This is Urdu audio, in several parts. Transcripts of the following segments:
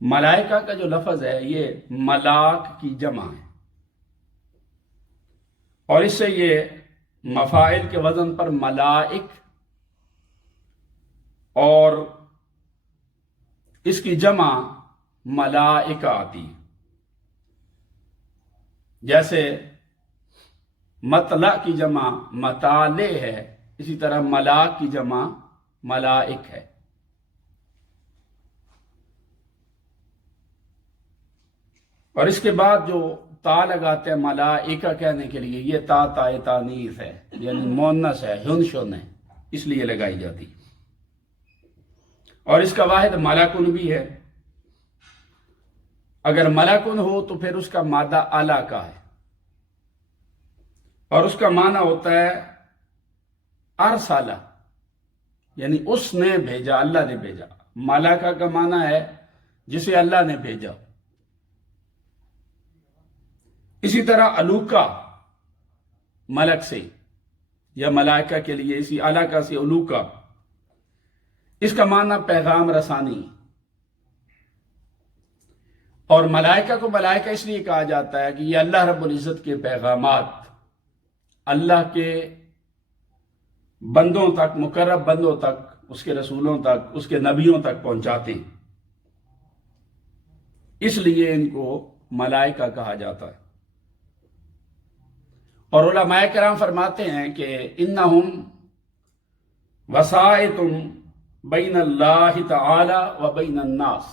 ملائکہ کا جو لفظ ہے یہ ملاک کی جمع ہے، اور اس سے یہ مفاعل کے وزن پر ملائک اور اس کی جمع ملائکہ آتی ہے۔ جیسے مطلع کی جمع مطالع ہے، اسی طرح ملاک کی جمع ملائک ہے۔ اور اس کے بعد جو تا لگاتے ہیں ملائکہ کہنے کے لیے، یہ تا تانیث ہے، یعنی مؤنث ہے، ہن ہے، اس لیے لگائی جاتی۔ اور اس کا واحد ملکن بھی ہے۔ اگر ملکن ہو تو پھر اس کا مادہ اعلیٰ کا ہے، اور اس کا معنی ہوتا ہے ارسالہ، یعنی اس نے بھیجا، اللہ نے بھیجا۔ ملکہ کا معنی ہے جسے اللہ نے بھیجا۔ اسی طرح الوکا ملک سے یا ملائکہ کے لیے اسی الکا سے الوکا، اس کا معنی پیغام رسانی۔ اور ملائکہ کو ملائکہ اس لیے کہا جاتا ہے کہ یہ اللہ رب العزت کے پیغامات اللہ کے بندوں تک، مقرب بندوں تک، اس کے رسولوں تک، اس کے نبیوں تک پہنچاتے ہیں، اس لیے ان کو ملائکہ کہا جاتا ہے۔ اور علماء کرام فرماتے ہیں کہ انہم وسائط بین اللہ تعالی و بین الناس،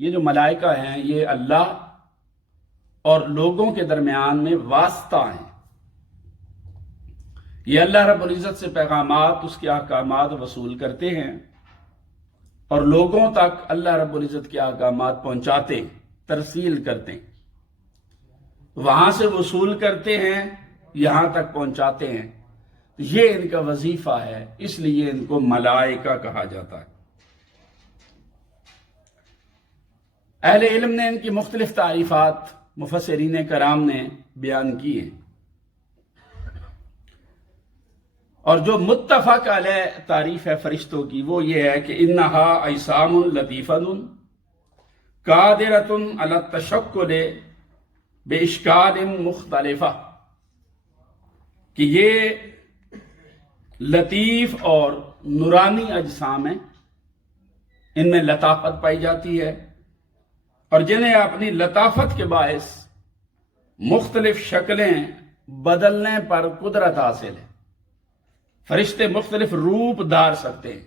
یہ جو ملائکہ ہیں یہ اللہ اور لوگوں کے درمیان میں واسطہ ہیں۔ یہ اللہ رب العزت سے پیغامات، اس کے احکامات وصول کرتے ہیں اور لوگوں تک اللہ رب العزت کے احکامات پہنچاتے ہیں، ترسیل کرتے ہیں، وہاں سے وصول کرتے ہیں، یہاں تک پہنچاتے ہیں۔ یہ ان کا وظیفہ ہے، اس لیے ان کو ملائکہ کہا جاتا ہے۔ اہل علم نے ان کی مختلف تعریفات مفسرین کرام نے بیان کی ہیں، اور جو متفق علیہ تعریف ہے فرشتوں کی وہ یہ ہے کہ انہا اجسام لطیفۃ قادرۃ علی التشکل باشکال مختلفہ، کہ یہ لطیف اور نورانی اجسام ہیں، ان میں لطافت پائی جاتی ہے، اور جنہیں اپنی لطافت کے باعث مختلف شکلیں بدلنے پر قدرت حاصل ہے۔ فرشتے مختلف روپ دھار سکتے ہیں،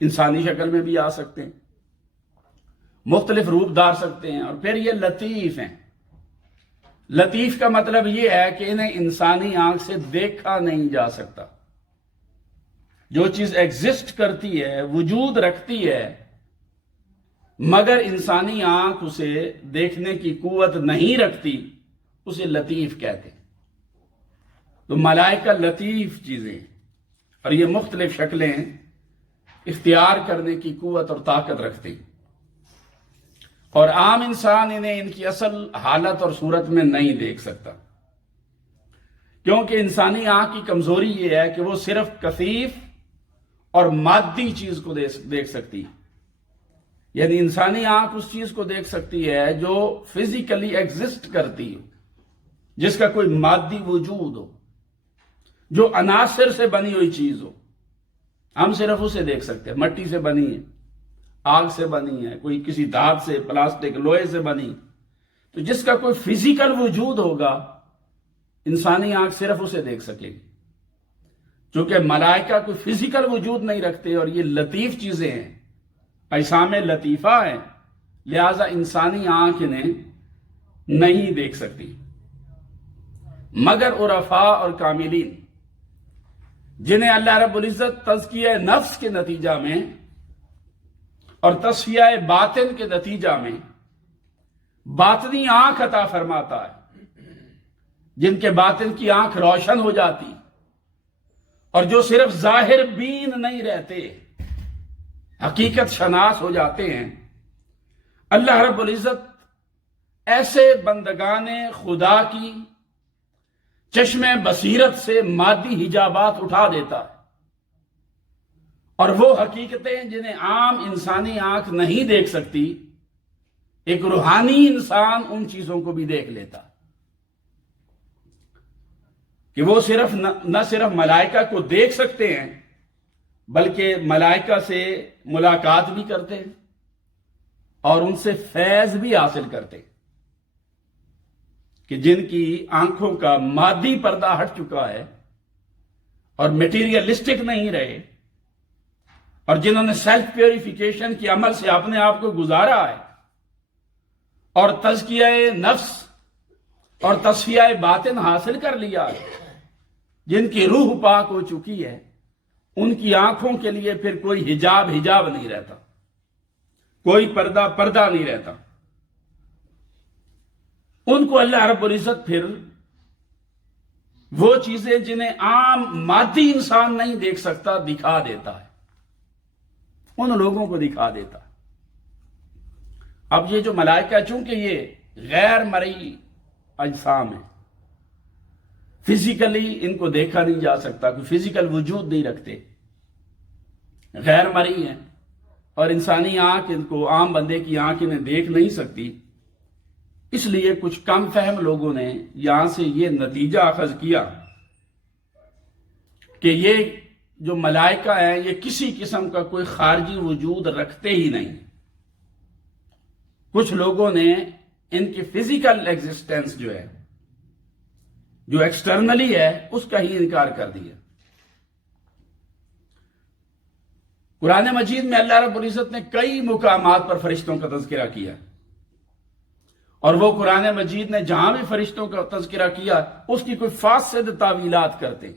انسانی شکل میں بھی آ سکتے ہیں، مختلف روپ دھار سکتے ہیں، اور پھر یہ لطیف ہیں۔ لطیف کا مطلب یہ ہے کہ انہیں انسانی آنکھ سے دیکھا نہیں جا سکتا۔ جو چیز ایگزسٹ کرتی ہے، وجود رکھتی ہے، مگر انسانی آنکھ اسے دیکھنے کی قوت نہیں رکھتی، اسے لطیف کہتے ہیں۔ تو ملائکہ لطیف چیزیں ہیں، اور یہ مختلف شکلیں اختیار کرنے کی قوت اور طاقت رکھتے ہیں، اور عام انسان انہیں ان کی اصل حالت اور صورت میں نہیں دیکھ سکتا، کیونکہ انسانی آنکھ کی کمزوری یہ ہے کہ وہ صرف کثیف اور مادی چیز کو دیکھ سکتی ہے۔ یعنی انسانی آنکھ اس چیز کو دیکھ سکتی ہے جو فزیکلی ایگزسٹ کرتی ہو، جس کا کوئی مادی وجود ہو، جو عناصر سے بنی ہوئی چیز ہو، ہم صرف اسے دیکھ سکتے ہیں۔ مٹی سے بنی ہے، آگ سے بنی ہے، کوئی کسی دھات سے، پلاسٹک، لوہے سے بنی، تو جس کا کوئی فزیکل وجود ہوگا انسانی آنکھ صرف اسے دیکھ سکے گی۔ چونکہ ملائکہ کوئی فزیکل وجود نہیں رکھتے اور یہ لطیف چیزیں ہیں، اجسام لطیفہ ہیں، لہذا انسانی آنکھ انہیں نہیں دیکھ سکتی۔ مگر عرفاء اور کاملین، جنہیں اللہ رب العزت تزکیہ نفس کے نتیجہ میں اور تصفیہ باطن کے نتیجہ میں باطنی آنکھ عطا فرماتا ہے، جن کے باطن کی آنکھ روشن ہو جاتی، اور جو صرف ظاہر بین نہیں رہتے، حقیقت شناس ہو جاتے ہیں، اللہ رب العزت ایسے بندگان خدا کی چشم بصیرت سے مادی حجابات اٹھا دیتا ہے، اور وہ حقیقتیں جنہیں عام انسانی آنکھ نہیں دیکھ سکتی، ایک روحانی انسان ان چیزوں کو بھی دیکھ لیتا، کہ وہ نہ صرف ملائکہ کو دیکھ سکتے ہیں بلکہ ملائکہ سے ملاقات بھی کرتے ہیں اور ان سے فیض بھی حاصل کرتے ہیں، کہ جن کی آنکھوں کا مادی پردہ ہٹ چکا ہے اور میٹیریلسٹک نہیں رہے، اور جنہوں نے سیلف پیوریفیکیشن کے عمل سے اپنے آپ کو گزارا ہے اور تزکیہ نفس اور تصفیہ باطن حاصل کر لیا ہے، جن کی روح پاک ہو چکی ہے، ان کی آنکھوں کے لیے پھر کوئی حجاب نہیں رہتا، کوئی پردہ نہیں رہتا۔ ان کو اللہ رب العزت پھر وہ چیزیں جنہیں عام مادی انسان نہیں دیکھ سکتا دکھا دیتا ہے، ان لوگوں کو دکھا دیتا ہے۔ اب یہ جو ملائکہ، چونکہ یہ غیر مرئی اجسام ہیں، فزیکلی ان کو دیکھا نہیں جا سکتا، کوئی فزیکل وجود نہیں رکھتے، غیر مرئی ہیں، اور انسانی آنکھ ان کو، عام بندے کی آنکھ انہیں دیکھ نہیں سکتی۔ اس لیے کچھ کم فہم لوگوں نے یہاں سے یہ نتیجہ اخذ کیا کہ یہ جو ملائکہ ہیں یہ کسی قسم کا کوئی خارجی وجود رکھتے ہی نہیں۔ کچھ لوگوں نے ان کی فزیکل ایگزسٹنس جو ہے، جو ایکسٹرنلی ہے، اس کا ہی انکار کر دیا۔ قرآن مجید میں اللہ رب العزت نے کئی مقامات پر فرشتوں کا تذکرہ کیا، اور وہ قرآن مجید نے جہاں بھی فرشتوں کا تذکرہ کیا اس کی کوئی فاسد تعویلات کرتے،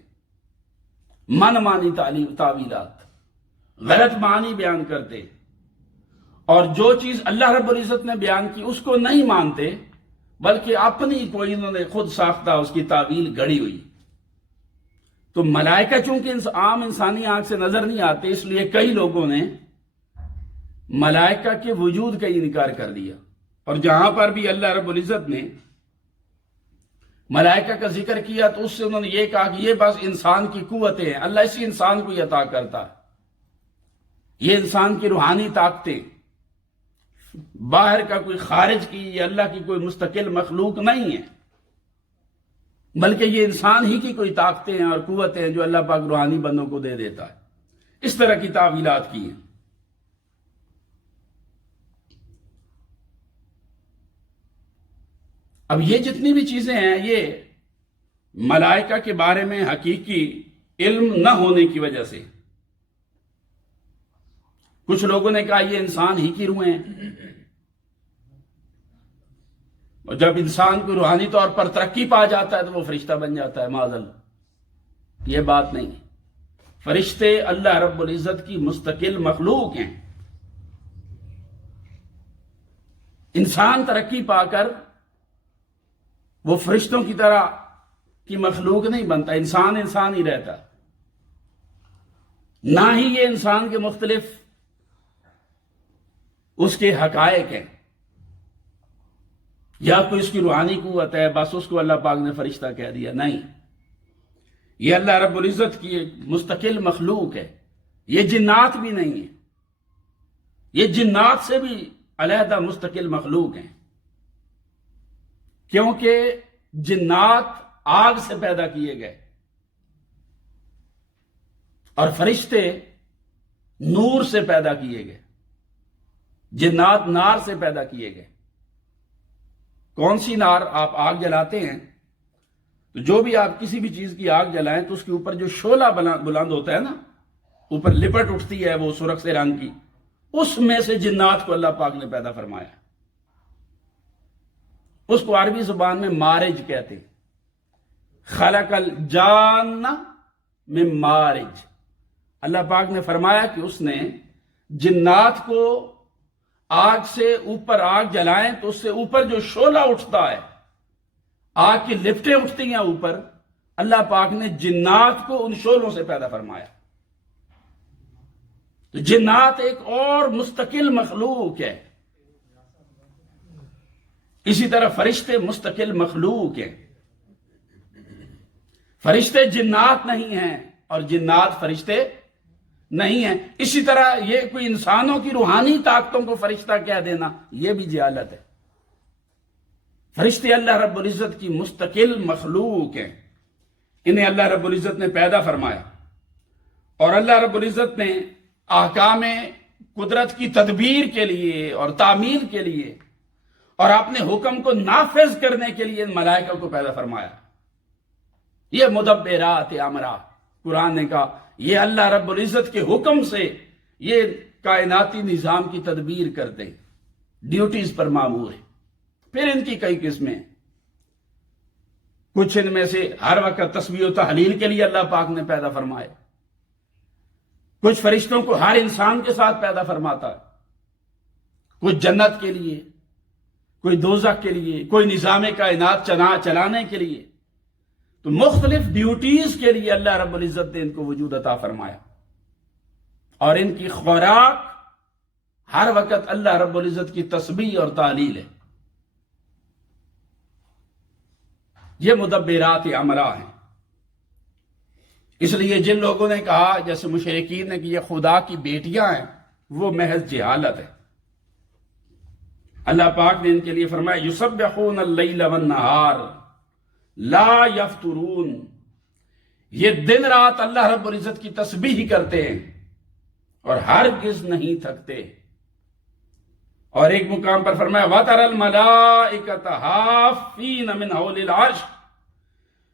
من مانی تعویلات، غلط معنی بیان کرتے، اور جو چیز اللہ رب العزت نے بیان کی اس کو نہیں مانتے، بلکہ اپنی کوئی انہوں نے خود ساختہ اس کی تعویل گڑی ہوئی۔ تو ملائکہ چونکہ عام انسانی آنکھ سے نظر نہیں آتے، اس لیے کئی لوگوں نے ملائکہ کے وجود کا انکار کر دیا، اور جہاں پر بھی اللہ رب العزت نے ملائکہ کا ذکر کیا تو اس سے انہوں نے یہ کہا کہ یہ بس انسان کی قوتیں ہیں، اللہ اسی انسان کو یہ عطا کرتا ہے، یہ انسان کی روحانی طاقتیں، باہر کا کوئی خارج کی یا اللہ کی کوئی مستقل مخلوق نہیں ہے، بلکہ یہ انسان ہی کی کوئی طاقتیں ہیں اور قوتیں ہیں جو اللہ پاک روحانی بندوں کو دے دیتا ہے۔ اس طرح کی تعویلات کی ہیں۔ اب یہ جتنی بھی چیزیں ہیں یہ ملائکہ کے بارے میں حقیقی علم نہ ہونے کی وجہ سے، کچھ لوگوں نے کہا یہ انسان ہی کی روحیں ہیں، اور جب انسان کو روحانی طور پر ترقی پا جاتا ہے تو وہ فرشتہ بن جاتا ہے، معاذ اللہ۔ یہ بات نہیں ہے، فرشتے اللہ رب العزت کی مستقل مخلوق ہیں۔ انسان ترقی پا کر وہ فرشتوں کی طرح کی مخلوق نہیں بنتا، انسان ہی رہتا، نہ ہی یہ انسان کے مختلف اس کے حقائق ہیں، یا کوئی اس کی روحانی قوت ہے بس اس کو اللہ پاک نے فرشتہ کہہ دیا، نہیں، یہ اللہ رب العزت کی ایک مستقل مخلوق ہے۔ یہ جنات بھی نہیں ہے، یہ جنات سے بھی علیحدہ مستقل مخلوق ہیں، کیونکہ جنات آگ سے پیدا کیے گئے اور فرشتے نور سے پیدا کیے گئے، جنات نار سے پیدا کیے گئے۔ کون سی نار؟ آپ آگ جلاتے ہیں تو جو بھی آپ کسی بھی چیز کی آگ جلائیں تو اس کے اوپر جو شعلہ بلند ہوتا ہے نا، اوپر لپٹ اٹھتی ہے وہ سرخ سے رنگ کی، اس میں سے جنات کو اللہ پاک نے پیدا فرمایا۔ اس کو عربی زبان میں مارج کہتے ہیں، خلق الجان من مارج۔ اللہ پاک نے فرمایا کہ اس نے جنات کو آگ سے اوپر آگ جلائیں تو اس سے اوپر جو شعلہ اٹھتا ہے، آگ کی لپٹیں اٹھتی ہیں اوپر، اللہ پاک نے جنات کو ان شعلوں سے پیدا فرمایا۔ تو جنات ایک اور مستقل مخلوق ہے، اسی طرح فرشتے مستقل مخلوق ہیں۔ فرشتے جنات نہیں ہیں اور جنات فرشتے نہیں ہے۔ اسی طرح یہ کوئی انسانوں کی روحانی طاقتوں کو فرشتہ کہہ دینا، یہ بھی جہالت ہے۔ فرشتے اللہ رب العزت کی مستقل مخلوق ہیں، انہیں اللہ رب العزت نے پیدا فرمایا، اور اللہ رب العزت نے احکام قدرت کی تدبیر کے لیے اور تعمیل کے لیے اور اپنے حکم کو نافذ کرنے کے لیے ان ملائکہ کو پیدا فرمایا۔ یہ مدبرات امرہ، قرآن نے کہا یہ اللہ رب العزت کے حکم سے یہ کائناتی نظام کی تدبیر کرتے ہیں، ڈیوٹیز پر مامور ہیں۔ پھر ان کی کئی قسمیں، کچھ ان میں سے ہر وقت تسبیح و تحلیل کے لیے اللہ پاک نے پیدا فرمائے، کچھ فرشتوں کو ہر انسان کے ساتھ پیدا فرماتا ہے، کچھ جنت کے لیے، کوئی دوزخ کے لیے، کوئی نظام کائنات چلانے کے لیے۔ تو مختلف ڈیوٹیز کے لیے اللہ رب العزت نے ان کو وجود عطا فرمایا، اور ان کی خوراک ہر وقت اللہ رب العزت کی تسبیح اور تعلیل ہے۔ یہ مدبرات امرہ ہیں۔ اس لیے جن لوگوں نے کہا، جیسے مشرکین نے، کہ یہ خدا کی بیٹیاں ہیں، وہ محض جہالت ہے۔ اللہ پاک نے ان کے لیے فرمایا یسبحون اللیل والنہار لا یفترون، یہ دن رات اللہ رب العزت کی تسبیح کرتے ہیں اور ہرگز نہیں تھکتے۔ اور ایک مقام پر فرمایا وَتَرَى الْمَلَائِكَةَ حَافِّينَ مِنْ حَوْلِ الْعَرْشِ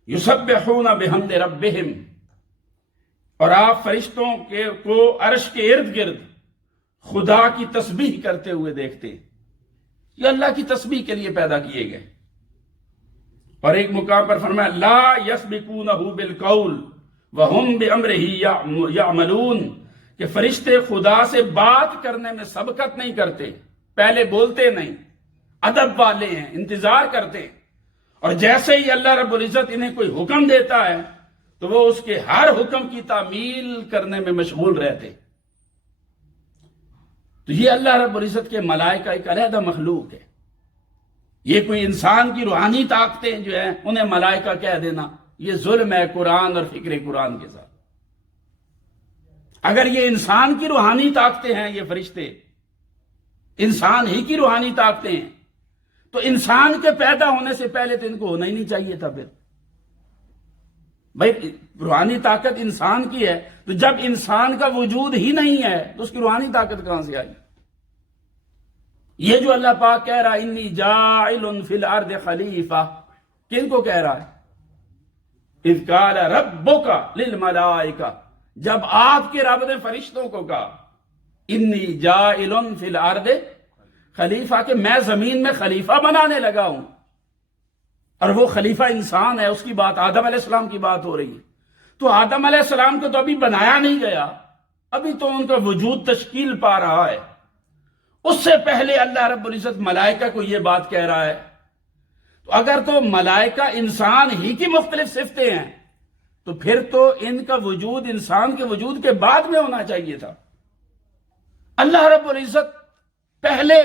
يُسَبِّحُونَ بِحَمْدِ رَبِّهِمْ، اور آپ فرشتوں کو عرش کے ارد گرد خدا کی تسبیح کرتے ہوئے دیکھتے ہیں۔ یہ اللہ کی تسبیح کے لیے پیدا کیے گئے۔ اور ایک مقام پر فرمایا لا يسبقونه بالقول وهم بأمره يعملون، کہ فرشتے خدا سے بات کرنے میں سبقت نہیں کرتے، پہلے بولتے نہیں، ادب والے ہیں، انتظار کرتے ہیں، اور جیسے ہی اللہ رب العزت انہیں کوئی حکم دیتا ہے تو وہ اس کے ہر حکم کی تعمیل کرنے میں مشغول رہتے۔ تو یہ اللہ رب العزت کے ملائکہ ایک علیحدہ مخلوق ہے۔ یہ کوئی انسان کی روحانی طاقتیں جو ہیں انہیں ملائکہ کہہ دینا، یہ ظلم ہے قرآن اور فکر قرآن کے ساتھ۔ اگر یہ انسان کی روحانی طاقتیں ہیں، یہ فرشتے انسان ہی کی روحانی طاقتیں ہیں، تو انسان کے پیدا ہونے سے پہلے تو ان کو ہونا ہی نہیں چاہیے تھا۔ پھر بھائی روحانی طاقت انسان کی ہے، تو جب انسان کا وجود ہی نہیں ہے تو اس کی روحانی طاقت کہاں سے آئی؟ یہ جو اللہ پاک کہہ رہا ہے انی جاعل فی الارض خلیفہ، کن کو کہہ رہا ہے؟ اذ قال ربک للملائکہ، جب آپ کے رب نے فرشتوں کو کہا انی جاعل فی الارض خلیفہ، کہ میں زمین میں خلیفہ بنانے لگا ہوں، اور وہ خلیفہ انسان ہے، اس کی بات آدم علیہ السلام کی بات ہو رہی ہے۔ تو آدم علیہ السلام کو تو ابھی بنایا نہیں گیا، ابھی تو ان کا وجود تشکیل پا رہا ہے۔ اس سے پہلے اللہ رب العزت ملائکہ کو یہ بات کہہ رہا ہے، تو اگر تو ملائکہ انسان ہی کی مختلف صفتیں ہیں تو پھر تو ان کا وجود انسان کے وجود کے بعد میں ہونا چاہیے تھا۔ اللہ رب العزت پہلے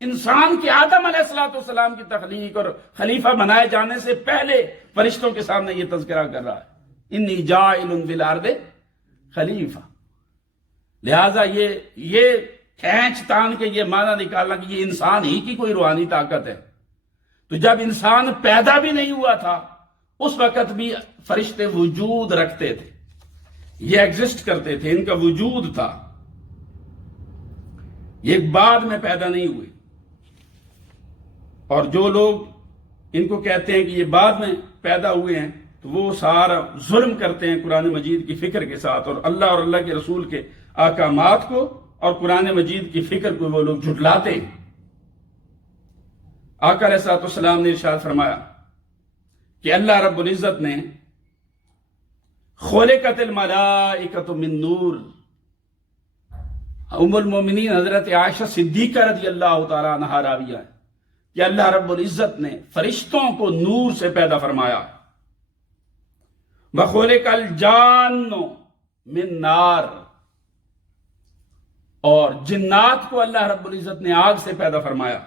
انسان کے آدم علیہ السلام کی تخلیق اور خلیفہ بنائے جانے سے پہلے فرشتوں کے سامنے یہ تذکرہ کر رہا ہے انی جاعل فی الارض خلیفہ۔ لہذا یہ کھینچ تان کے یہ معنی نکالنا کہ یہ انسان ہی کی کوئی روحانی طاقت ہے، تو جب انسان پیدا بھی نہیں ہوا تھا اس وقت بھی فرشتے وجود رکھتے تھے، یہ ایگزسٹ کرتے تھے، ان کا وجود تھا، یہ بعد میں پیدا نہیں ہوئے۔ اور جو لوگ ان کو کہتے ہیں کہ یہ بعد میں پیدا ہوئے ہیں تو وہ سارا ظلم کرتے ہیں قرآن مجید کی فکر کے ساتھ، اور اللہ کے رسول کے احکامات کو اور قرآن مجید کی فکر کو وہ لوگ جھٹلاتے ہیں۔ آقا علیہ الصلوۃ والسلام نے ارشاد فرمایا کہ اللہ رب العزت نے خلقت الملائکۃ من نور، ام المومنین حضرت عائشہ صدیقہ رضی اللہ تعالیٰ عنہا راویہ ہے کہ اللہ رب العزت نے فرشتوں کو نور سے پیدا فرمایا۔ وَخُلِقَ الْجَانُّ مِن نار، اور جنات کو اللہ رب العزت نے آگ سے پیدا فرمایا۔